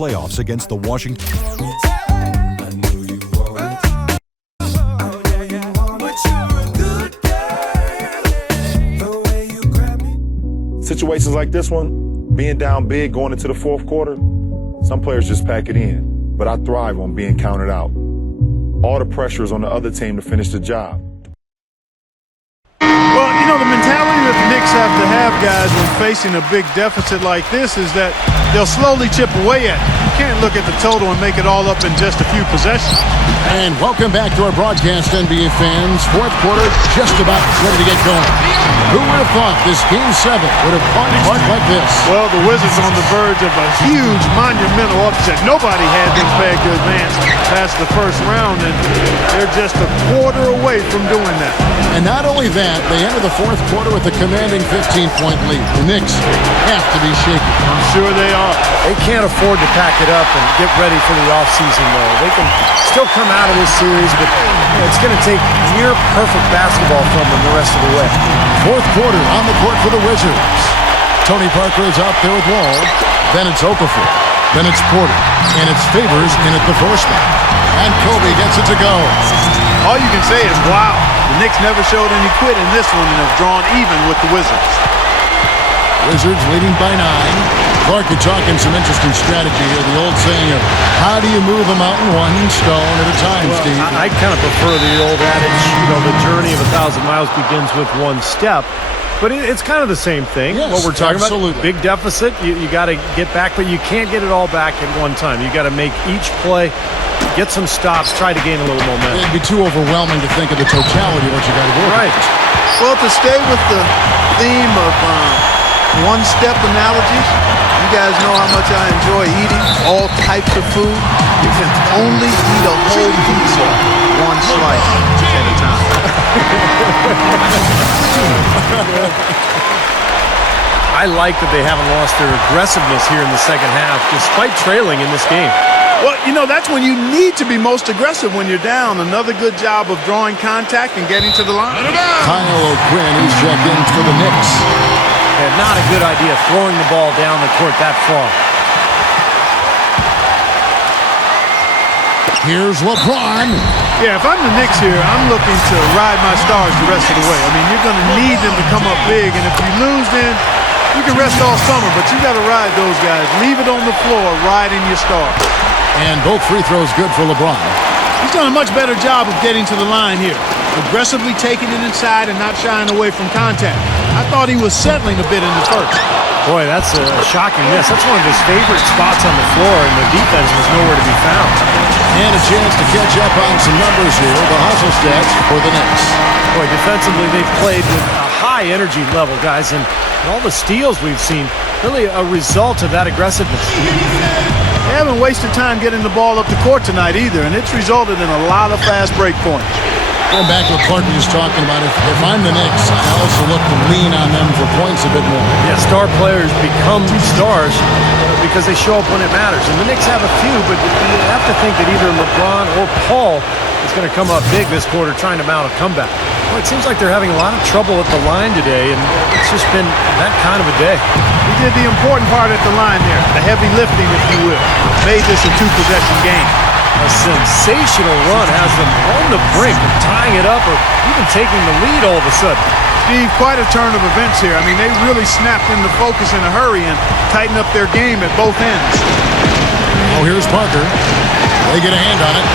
playoffs against the Washington. Situations like this one, being down big going into the fourth quarter, some players just pack it in, but I thrive on being counted out. All the pressure is on the other team to finish the job. Well, you know, the mentality that the Knicks have to have, guys, when facing a big deficit like this is that they'll slowly chip away at it. You can't look at the total and make it all up in just a few possessions. And welcome back to our broadcast, NBA fans. Fourth quarter just about ready to get going. Who would have thought this Game 7 would have gone like this? Well, the Wizards on the verge of a huge, monumental upset. Nobody had them pegged to advance past the first round, and they're just a quarter away from doing that. And not only that, they enter the fourth quarter with a commanding 15-point lead. The Knicks have to be shaky. I'm sure they are. They can't afford to pack it up and get ready for the offseason, though. They can still come out of this series, but it's going to take near-perfect basketball from them the rest of the way. Fourth quarter on the court for the Wizards. Tony Parker is out there with Wall. Then it's Okafor. Then it's Porter. And it's Favors in at the 4 spot. And Kobe gets it to go. All you can say is, wow. The Knicks never showed any quit in this one and have drawn even with the Wizards. Wizards leading by 9. Clark, you're talking some interesting strategy here. The old saying of, how do you move a mountain one stone at a time, Steve? I kind of prefer the old adage, you know, the journey of 1,000 miles begins with one step. But it's kind of the same thing. Yes, what we're talking absolutely. about, big deficit, you got to get back, but you can't get it all back at one time. You got to make each play, get some stops, try to gain a little momentum. It'd be too overwhelming to think of the totality of what you got to do. Right. Well, to stay with the theme of one-step analogies, you guys know how much I enjoy eating all types of food. You can only eat a whole pizza one slice at a time. I like that they haven't lost their aggressiveness here in the second half, despite trailing in this game. Well, you know, that's when you need to be most aggressive when you're down. Another good job of drawing contact and getting to the line. Kyle O'Quinn, who's checked in for the Knicks. And not a good idea throwing the ball down the court that far. Here's LeBron. Yeah, if I'm the Knicks here, I'm looking to ride my stars the rest of the way. I mean, you're going to need them to come up big, and if you lose, then you can rest all summer, but you got to ride those guys. Leave it on the floor, riding your stars. And both free throws good for LeBron. He's done a much better job of getting to the line here. Aggressively taking it inside and not shying away from contact. I thought he was settling a bit in the first. Boy, that's a shocking miss. That's one of his favorite spots on the floor, and the defense was nowhere to be found. And a chance to catch up on some numbers here. The hustle stats for the Knicks. Boy, defensively, they've played with a high energy level, guys, and all the steals we've seen, really a result of that aggressiveness. They haven't wasted time getting the ball up the court tonight either, and it's resulted in a lot of fast break points. Going back to what Clark was talking about, if I'm the Knicks, I also look to lean on them for points a bit more. Yeah, star players become stars because they show up when it matters. And the Knicks have a few, but you have to think that either LeBron or Paul is going to come up big this quarter trying to mount a comeback. Well, it seems like they're having a lot of trouble at the line today, and it's just been that kind of a day. He did the important part at the line there, the heavy lifting, if you will. Made this a two-possession game. A sensational run has them on the brink of tying it up or even taking the lead all of a sudden. Steve, quite a turn of events here. I mean, they really snapped into focus in a hurry and tightened up their game at both ends. Oh, here's Parker. They get a hand on it.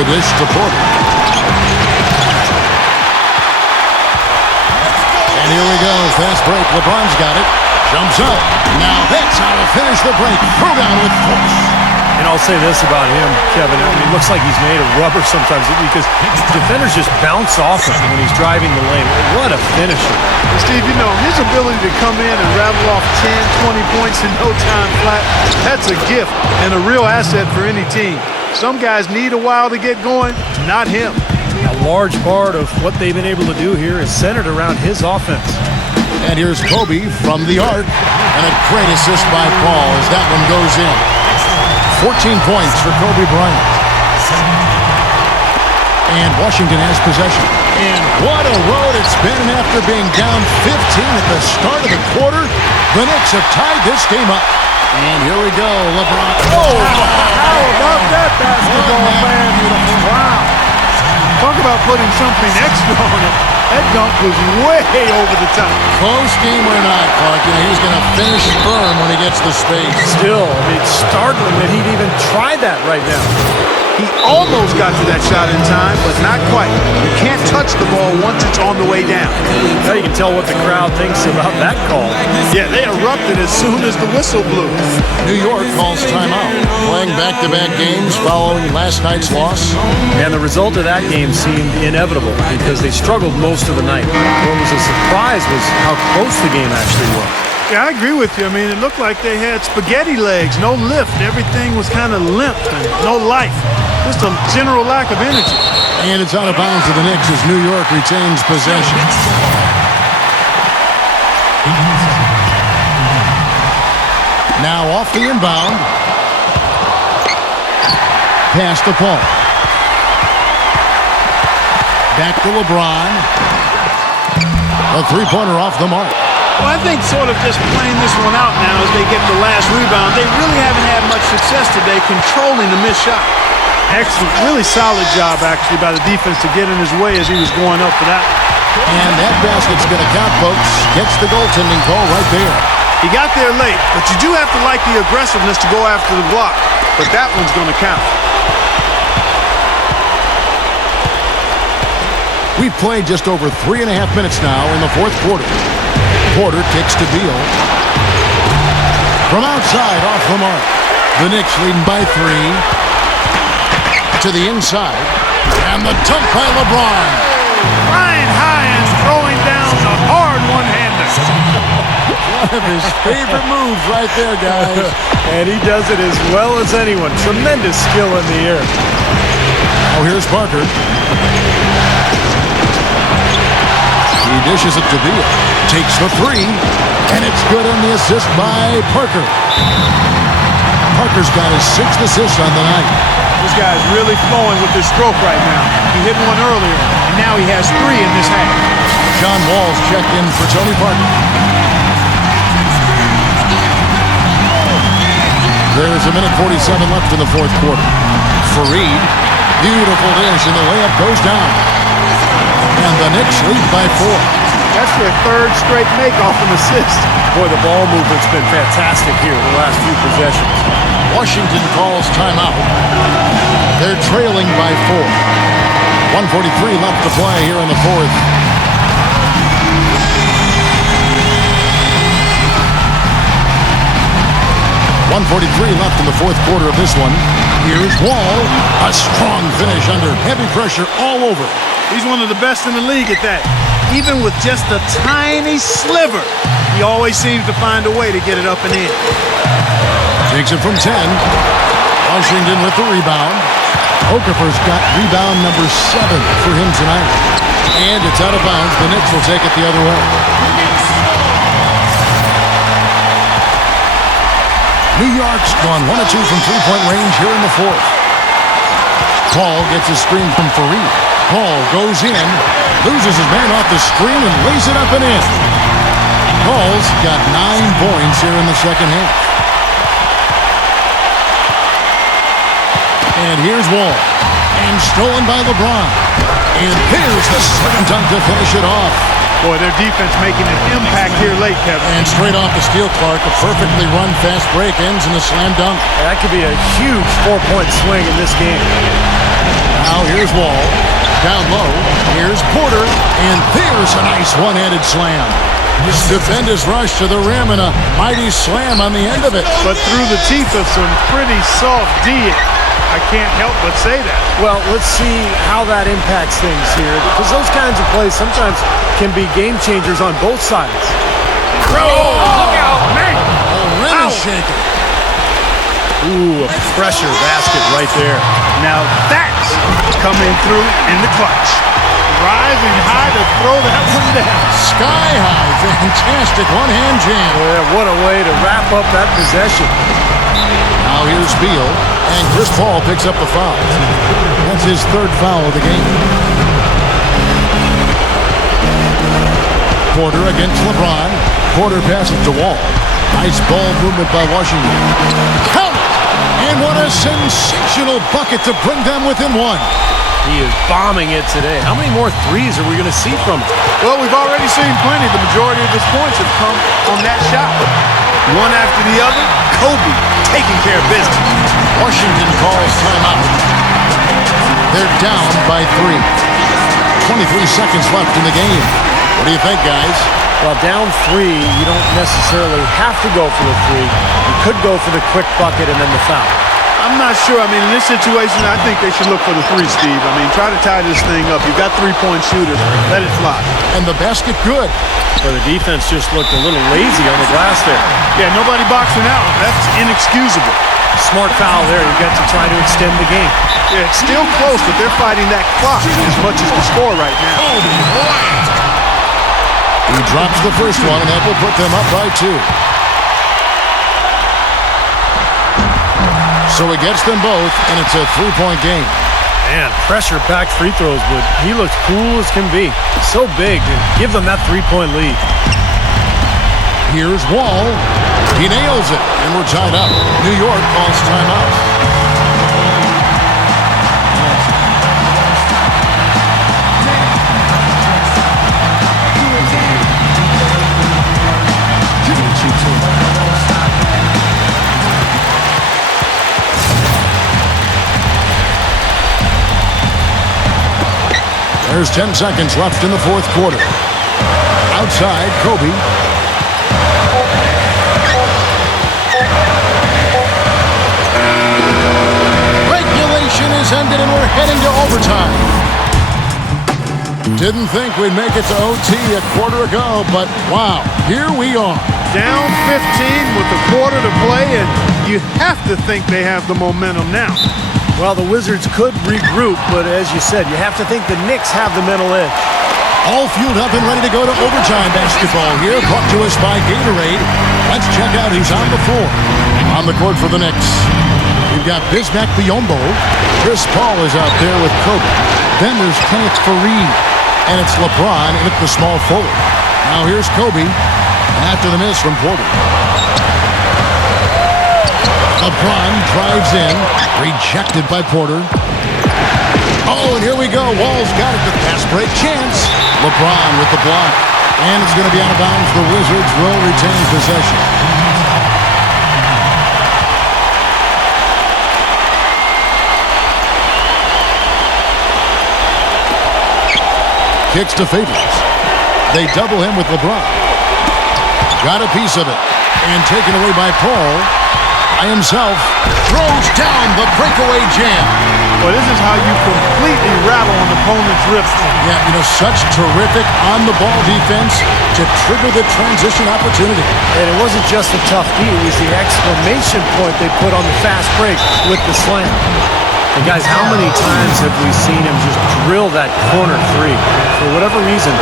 The dish to Porter. And here we go. Fast break. LeBron's got it. Jumps up. Now that's how to finish the break. Throw down with force. And I'll say this about him, Kevin. I mean, it looks like he's made of rubber sometimes because defenders just bounce off him when he's driving the lane. What a finisher. And Steve, you know, his ability to come in and rattle off 10, 20 points in no time flat, that's a gift and a real asset for any team. Some guys need a while to get going, not him. A large part of what they've been able to do here is centered around his offense. And here's Kobe from the arc. And a great assist by Paul as that one goes in. 14 points for Kobe Bryant. And Washington has possession. And what a road it's been after being down 15 at the start of the quarter. The Knicks have tied this game up. And here we go, LeBron. Oh, how about that basketball, man? Wow. Talk about putting something extra on it. That dunk was way over the top. Close game or not, Clark, he's going to finish firm when he gets the space. Still, I mean, it's startling that he'd even try that right now. He almost got to that shot in time, but not quite. You can't touch the ball once it's on the way down. Now you can tell what the crowd thinks about that call. Yeah, they erupted as soon as the whistle blew. New York calls timeout, playing back-to-back games following last night's loss. And the result of that game seemed inevitable because they struggled most of the night. What was a surprise was how close the game actually was. Yeah, I agree with you. I mean, it looked like they had spaghetti legs, no lift. Everything was kind of limp and no life. Just a general lack of energy. And it's out of bounds to the Knicks as New York retains possession. Now off the inbound. Pass to Paul. Back to LeBron. A three-pointer off the mark. Well, I think sort of just playing this one out now as they get the last rebound. They really haven't had much success today controlling the missed shot. Excellent, really solid job actually by the defense to get in his way as he was going up for that. And that basket's going to count, folks. Gets the goaltending call right there. He got there late, but you do have to like the aggressiveness to go after the block. But that one's going to count. We've played just over 3.5 minutes now in the fourth quarter. Porter kicks to Beal. From outside, off the mark. The Knicks leading by 3. To the inside. And the dunk by LeBron. Flying high and throwing down the hard one-hander. One of his favorite moves right there, guys. And he does it as well as anyone. Tremendous skill in the air. Now here's Parker. He dishes it to Beal. Takes the 3. And it's good on the assist by Parker. Parker's got his 6th assist on the night. This guy's really flowing with his stroke right now. He hit one earlier, and now he has 3 in this half. John Wall's checked in for Tony Parker. There's a minute 47 left in the fourth quarter. Fareed, beautiful dish, and the layup goes down. And the Knicks lead by 4. That's their 3rd straight make off an assist. Boy, the ball movement's been fantastic here the last few possessions. Washington calls timeout. They're trailing by 4. 1:43 left to play here in the fourth. .143 left in the fourth quarter of this one. Here's Wall. A strong finish under heavy pressure all over. He's one of the best in the league at that. Even with just a tiny sliver, he always seems to find a way to get it up and in. Takes it from 10. Washington with the rebound. Okafor's got rebound number 7 for him tonight. And it's out of bounds. The Knicks will take it the other way. New York's gone 1 of 2 from three-point range here in the fourth. Paul gets a screen from Fareed. Paul goes in, loses his man off the screen, and lays it up and in. Paul's got 9 points here in the second half. And here's Wall. And stolen by LeBron. And here's the slam dunk to finish it off. Boy, their defense making an impact here late, Kevin. And straight off the steal, Clark, a perfectly run fast break ends in a slam dunk. That could be a huge 4-point swing in this game. Now here's Wall. Down low. Here's Porter. And there's a nice one-handed slam. Defenders rush to the rim and a mighty slam on the end of it. But through the teeth of some pretty soft D. I can't help but say that. Well, let's see how that impacts things here, because those kinds of plays sometimes can be game changers on both sides. Oh, look out, man! Oh, rim is shaking. Ooh, a pressure basket right there. Now that's coming through in the clutch. Rising high to throw that one down. Sky high, fantastic one-hand jam. Yeah, what a way to wrap up that possession. Now here's Beal, and Chris Paul picks up the foul. That's his 3rd foul of the game. Porter against LeBron. Porter passes to Wall. Nice ball movement by Washington. Count it! And what a sensational bucket to bring them within one. He is bombing it today. How many more threes are we going to see from him? Well, we've already seen plenty. The majority of his points have come on that shot. One after the other, Kobe taking care of business. Washington calls timeout. They're down by 3. 23 seconds left in the game. What do you think, guys? Well, down 3, you don't necessarily have to go for the 3. You could go for the quick bucket and then the foul. I'm not sure. I mean, in this situation, I think they should look for the 3, Steve. I mean, try to tie this thing up. You've got 3-point shooters. Let it fly. And the basket good. But the defense just looked a little lazy on the glass there. Yeah, nobody boxing out. That's inexcusable. Smart foul there. You got to try to extend the game. Yeah, it's still close, but they're fighting that clock as much as the score right now. Kobe Bryant. He drops the first one, and that will put them up by 2. So he gets them both, and it's a 3-point game. Man, pressure-packed free throws, but he looks cool as can be. So big to give them that 3-point lead. Here's Wall. He nails it, and we're tied up. New York calls timeout. There's 10 seconds left in the fourth quarter. Outside, Kobe. Regulation is ended and we're heading to overtime. Didn't think we'd make it to OT a quarter ago, but wow, here we are. Down 15 with a quarter to play, and you have to think they have the momentum now. Well, the Wizards could regroup, but as you said, you have to think the Knicks have the mental edge. All fueled up and ready to go to overtime basketball here, brought to us by Gatorade. Let's check out who's on the floor. On the court for the Knicks, we've got Bismack Biyombo. Chris Paul is out there with Kobe. Then there's Kenneth Faried, and it's LeBron in at the small forward. Now here's Kobe after the miss from Porter. LeBron drives in, rejected by Porter. Oh, and here we go. Wall's got it. The pass break chance. LeBron with the block. And it's going to be out of bounds. The Wizards will retain possession. Kicks to Favors. They double him with LeBron. Got a piece of it. And taken away by Paul. By himself, throws down the breakaway jam. Well, this is how you completely rattle an opponent's wrist. Yeah, such terrific on-the-ball defense to trigger the transition opportunity. And it wasn't just a tough beat, it was the exclamation point they put on the fast break with the slam. And guys, how many times have we seen him just drill that corner 3? For whatever reason,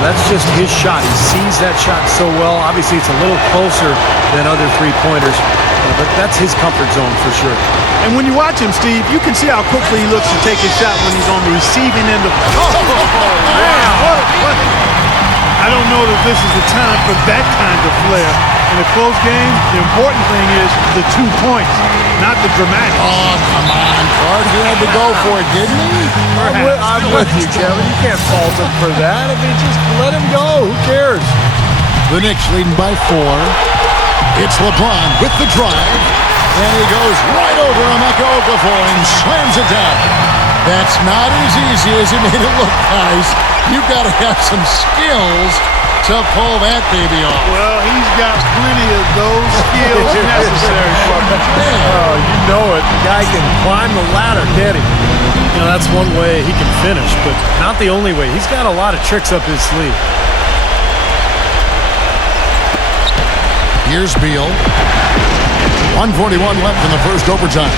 that's just his shot. He sees that shot so well. Obviously, it's a little closer than other three-pointers. But that's his comfort zone for sure. And when you watch him, Steve, you can see how quickly he looks to take his shot when he's on the receiving end of... man, what? I don't know that this is the time for that kind of flair. In a close game, the important thing is the 2 points, not the dramatic. Oh, come on, Clark. He had to go for it, didn't he? I'm with you, Kevin. You can't fault him for that. I mean, just let him go. Who cares? The Knicks leading by 4. It's LeBron with the drive, and he goes right over Emeka Okafor and slams it down. That's not as easy as he made it look, guys. You've got to have some skills to pull that baby off. Well, he's got plenty of those skills necessary for him. Oh, you know it. The guy can climb the ladder, can't he? That's one way he can finish, but not the only way. He's got a lot of tricks up his sleeve. Here's Beal. 1:41 left in the first overtime.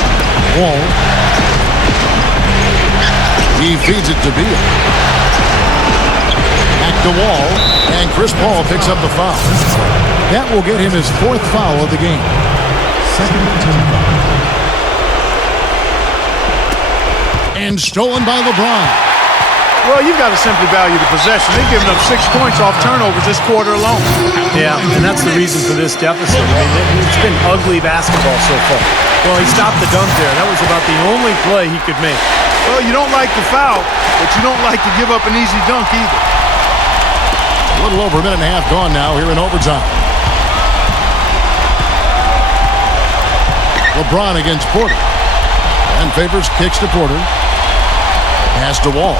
Wall. He feeds it to Beal. Back to Wall. And Chris Paul picks up the foul. That will get him his 4th foul of the game. Second and stolen by LeBron. Well, you've got to simply value the possession. They've given up 6 points off turnovers this quarter alone. Yeah, and that's the reason for this deficit. I mean, it's been ugly basketball so far. Well, he stopped the dunk there. That was about the only play he could make. Well, you don't like the foul, but you don't like to give up an easy dunk either. A little over a minute and a half gone now here in overtime. LeBron against Porter. And Favors kicks to Porter. Pass to Wall.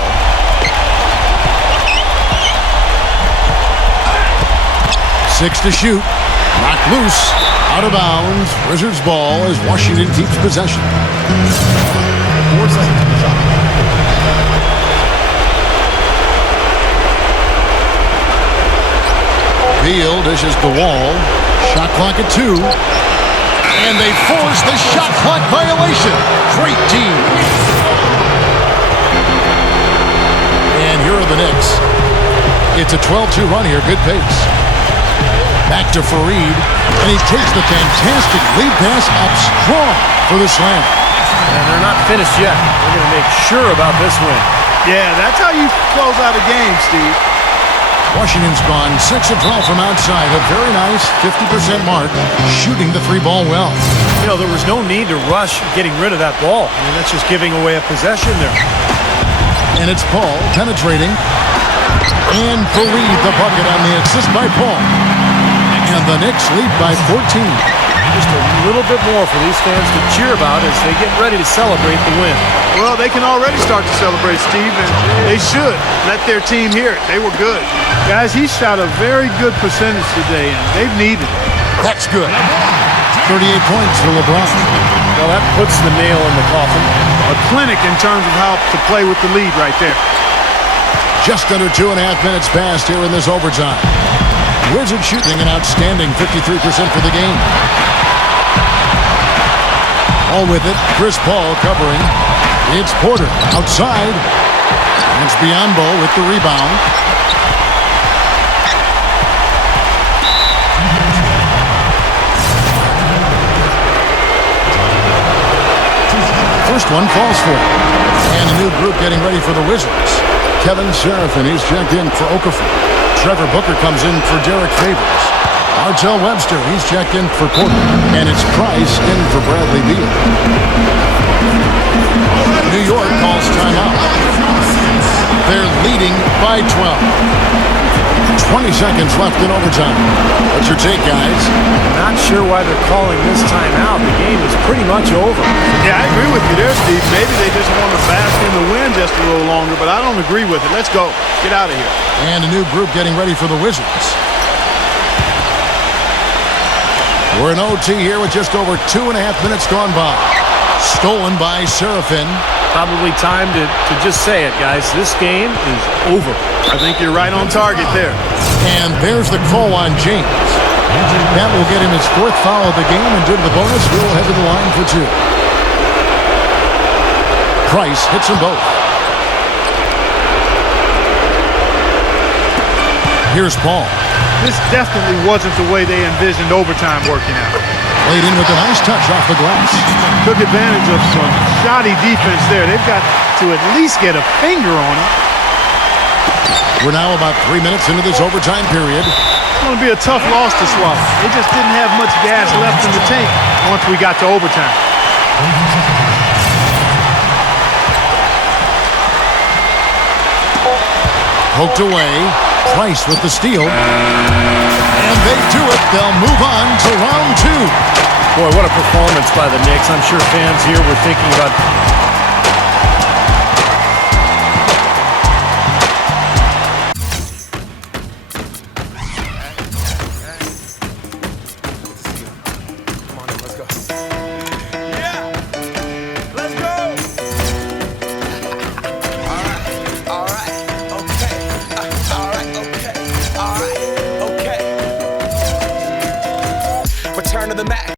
Six to shoot. Knocked loose. Out of bounds. Wizards ball as Washington keeps possession. 4 seconds to the shot. Beal dishes to Wall. Shot clock at 2. And they force the shot clock violation. Great team. And here are the Knicks. It's a 12-2 run here. Good pace. Back to Fareed, and he takes the fantastic lead pass up strong for the slam. And they're not finished yet. They're going to make sure about this win. Yeah, that's how you close out a game, Steve. Washington's gone 6 of 12 from outside. A very nice 50% mark, shooting the 3-ball well. You know, there was no need to rush getting rid of that ball. I mean, that's just giving away a possession there. And it's Paul penetrating. And Fareed the bucket on the assist by Paul. And the Knicks lead by 14. Just a little bit more for these fans to cheer about as they get ready to celebrate the win. Well, they can already start to celebrate, Steve, and they should let their team hear it. They were good. Guys, he shot a very good percentage today, and they've needed it. That's good. 38 points for LeBron. Well, that puts the nail in the coffin. A clinic in terms of how to play with the lead right there. Just under 2.5 minutes passed here in this overtime. Wizards shooting an outstanding 53% for the game. All with it, Chris Paul covering. It's Porter outside. It's Biyombo with the rebound. First one falls for it. And a new group getting ready for the Wizards. Kevin Seraphin, he's checked in for Okafor. Trevor Booker comes in for Derek Favors. Martell Webster, he's checked in for Porter. And it's Price in for Bradley Beal. New York calls timeout. They're leading by 12. 20 seconds left in overtime. What's your take, guys? Not sure why they're calling this timeout. The game is pretty much over. Yeah, I agree with you there, Steve. Maybe they just want to bask in the wind just a little longer, but I don't agree with it. Let's go. Get out of here. And a new group getting ready for the Wizards. We're in OT here with just over 2.5 minutes gone by. Stolen by Seraphin. Probably time to just say it, guys. This game is over. I think you're right on target there. And there's the call on James. That will get him his 4th foul of the game, and due to the bonus, we'll head to the line for 2. Price hits them both. Here's Paul. This definitely wasn't the way they envisioned overtime working out. Played in with a nice touch off the glass. Took advantage of some shoddy defense there. They've got to at least get a finger on it. We're now about 3 minutes into this overtime period. It's going to be a tough loss to swallow. They just didn't have much gas left in the tank once we got to overtime. Poked away. Price with the steal. And they do it. They'll move on to round 2. Boy, what a performance by the Knicks. I'm sure fans here were thinking about Return to the Mac.